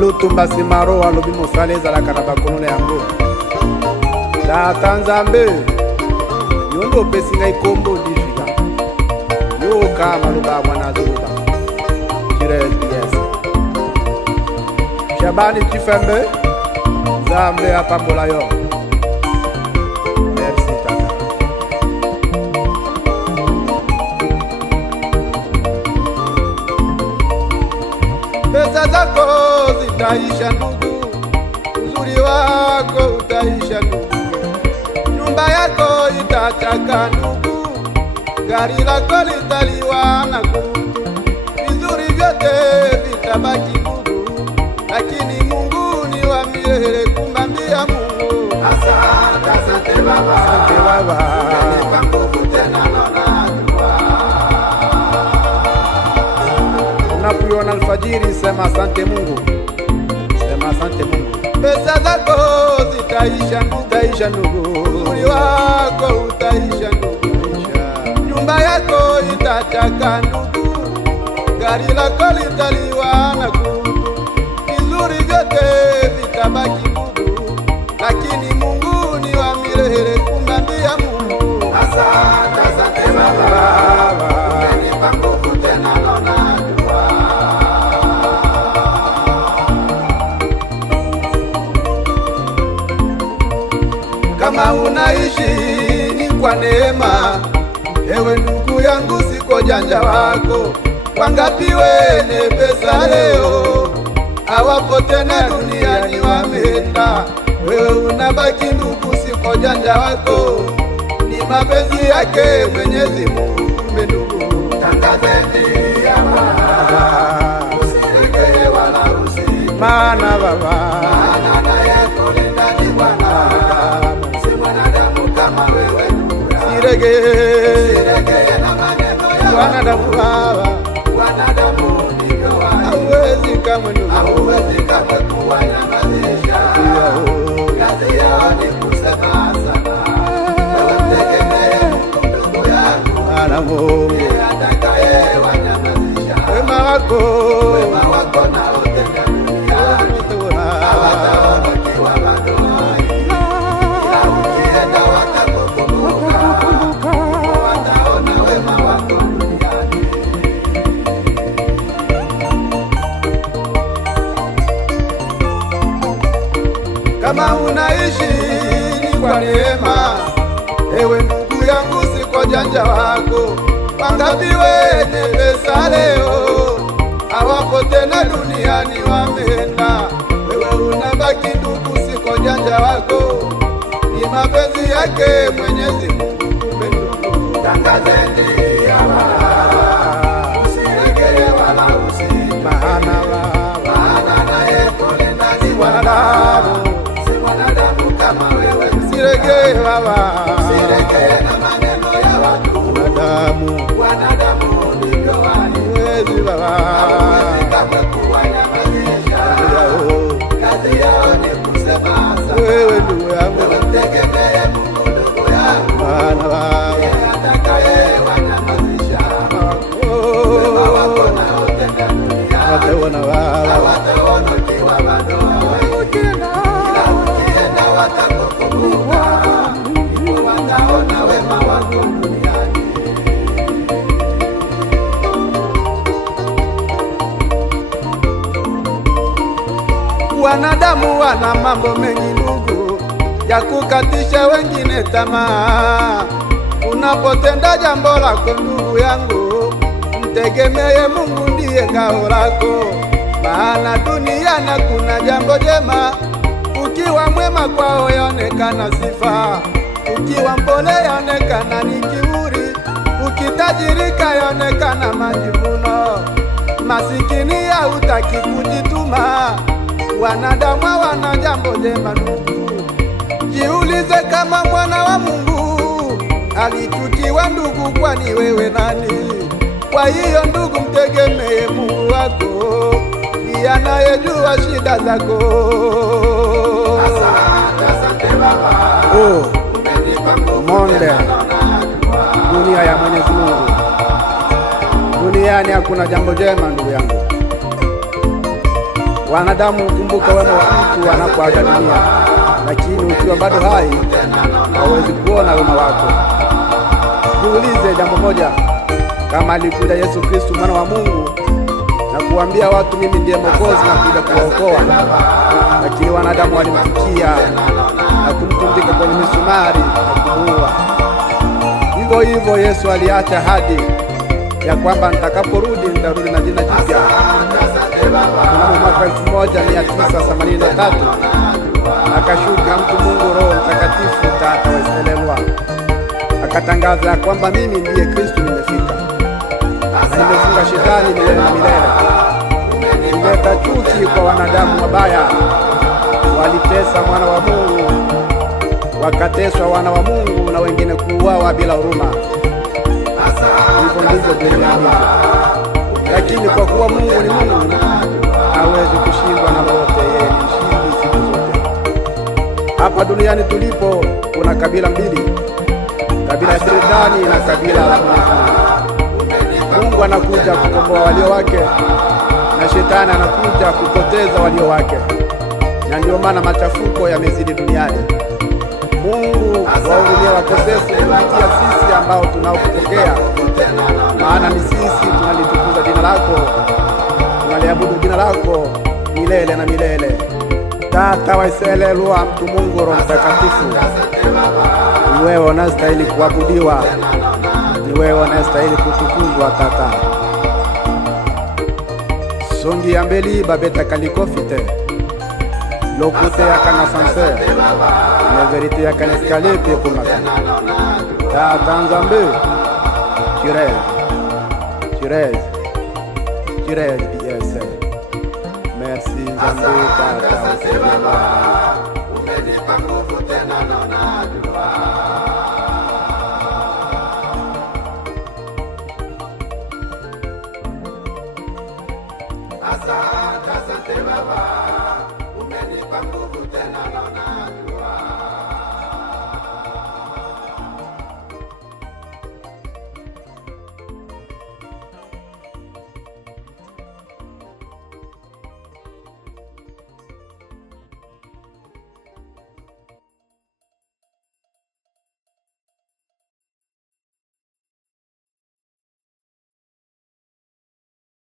lutumba simaro alobi mosala ezalaka na bakolo na yango. Tata Nzambe yo nde opesi ngai kombo dijika yoka maloba ya mwana azoloba kira SBS. Shabani Chifembe, Nzambe apambola yo. Merci tata. Pesa zako zitaisha ndugu, uzuri wako utaisha ndugu, nyumba yako itachaka ndugu, gari lako litaliwa na kutu, vizuri vyote vitabaki ndugu, lakini Mungu ni wa milele. Kumwambia Mungu asante, asante Baba, asante Baba, umenipa nguvu tena naona jua. Unapoona alfajiri sema asante Mungu, sema asante Mungu. Pesa zako zitaisha ndugu, utaisha ndugu, uzuri wako utaisha ndugu, nyumba yako itachaka ndugu, gari lako litaliwa na kutu, vizuri vyote vitabaki ndugu, lakini Mungu ni wa milele. Kumwambia Mungu asante, asante Baba, umenipa nguvu tena naona jua. Kama unaishi ni kwa neema, ewe ndugu yangu, siko janja wako. Wangapi wenye pesa leo hawapo tena duniani, wameenda. Wewe unabaki ndugu, siko janja wako, ni mapenzi yake Mwenyezi Mungu. Kumbe ndugu, tangazeni ya Baba, usiregee wala maana Baba, maana naye kulinda ni Bwana, si mwanadamu kama wewe ndugu. Usiregee na maneno ya wanadamu Baba, wanadamu ndivyo hauwezi kamwe ndugu, hauwezi kamwe kuwanyamazisha. Kazi yao ni kusema sana, tegemee Mungu ndugu yangu, maana Mungu ndiye atakaye wanyamazisha. Wema wako na utenda duniani hawataona wakiwa bado hai, ila ukienda watakukumbuka, wataona wema wako duniani. Kama unaishi ni kwa neema, ewe ndugu yangu, siko janja wako. Wangapi wenye pesa leo hawapo tena duniani, wameenda. Wewe unabaki ndugu, siko janja wako, ni mapenzi yake Mwenyezi Mungu. Kumbe ndugu, tangazeni ya Baba, usiregee wala maana naye kulinda ni wanadamu, kama wewe. Usiregee Baba, usiregee na maneno ya watu, wanadamu ndivyo hawezi Baba, hawezi kamwe kuwanyamazisha. Kazi yao ni kusema sana, wewe ndugu yangu, tegemee Mungu ndugu yangu, maana Baba ndiye atakaye wanyamazisha. Wema wako na utenda duniani wataona Baba, hawataona ukiwa bado watakukumbuka, wataona wema wako duniani. Wanadamu wana mambo mengi ndugu, ya kukatisha wengine tamaa. Unapotenda jambo lako ndugu yangu, mtegemee Mungu, ndiye ngao lako, maana duniani kuna jambo jema. Ukiwa mwema kwao yaonekana sifa, ukiwa mpole yaonekana ni kiburi, ukitajirika yaonekana majivuno, masikini hautaki kujituma. Wanadamu wana jambo jema ndugu, jiulize kama mwana wa Mungu alitukiwa ndugu, kwani wewe nani? Kwa hiyo ndugu, mtegemee Mungu wako, ndiye anayejua shida zako. Asante, asante Baba, umenipa nguvu tena naona jua. Dunia ya Mwenyezi Mungu, duniani hakuna jambo jema ndugu yangu. Wanadamu kumbuka wema wa mtu anapoaga dunia, lakini ukiwa bado hai hauwezi kuona wema wako. Jiulize jambo moja, kama alikuja Yesu Kristo mwana wa Mungu na kuambia watu mimi ndiye Mwokozi na kuja kuwaokoa, lakini wanadamu walimchukia na kumtundika kwenye misumari na kumuua. Hivyo hivyo Yesu aliacha ahadi ya kwamba nitakaporudi nitarudi na jina jipya. Mnamo mwaka 1983 akashuka mtu Mungu Roho Mtakatifu Tata wa Israeli, akatangaza ya kwamba mimi ndiye Kristo nimefika na nimefunga shetani milele na milele. Nimeleta chuki kwa wanadamu wabaya, walitesa mwana wa Mungu, wakateswa wana wa Mungu na wengine kuuawa bila huruma. Hivyo ndivyo duniani. Lakini kwa kuwa Mungu ni Mungu, hawezi kushindwa na lolote. Yeye ni mshindi siku zote. Hapa duniani tulipo kuna kabila mbili, kabila ya Shetani na kabila la Mungu. Mungu anakuja kukomboa walio wake na Shetani anakuja kupoteza walio wake, na ndio maana machafuko yamezidi duniani. Mungu wahurumie wakosefu kupitia sisi ambao tunaokupokea, maana ni sisi tunalitukuza jina lako, tunaliabudu jina lako milele na milele. Tata wa Israeli, mtu Mungu Roho Mtakatifu, ni wewe unastahili kuabudiwa, ni wewe unastahili kutukuzwa. Tata songi ya mbeli babeta kalikofite lokute ya kana sanser la verite ya kana escalier pe kumaka. Tata Nzambe, tu rêves BSA. Merci Nzambe Tata Asante Baba, umenipa nguvu tena.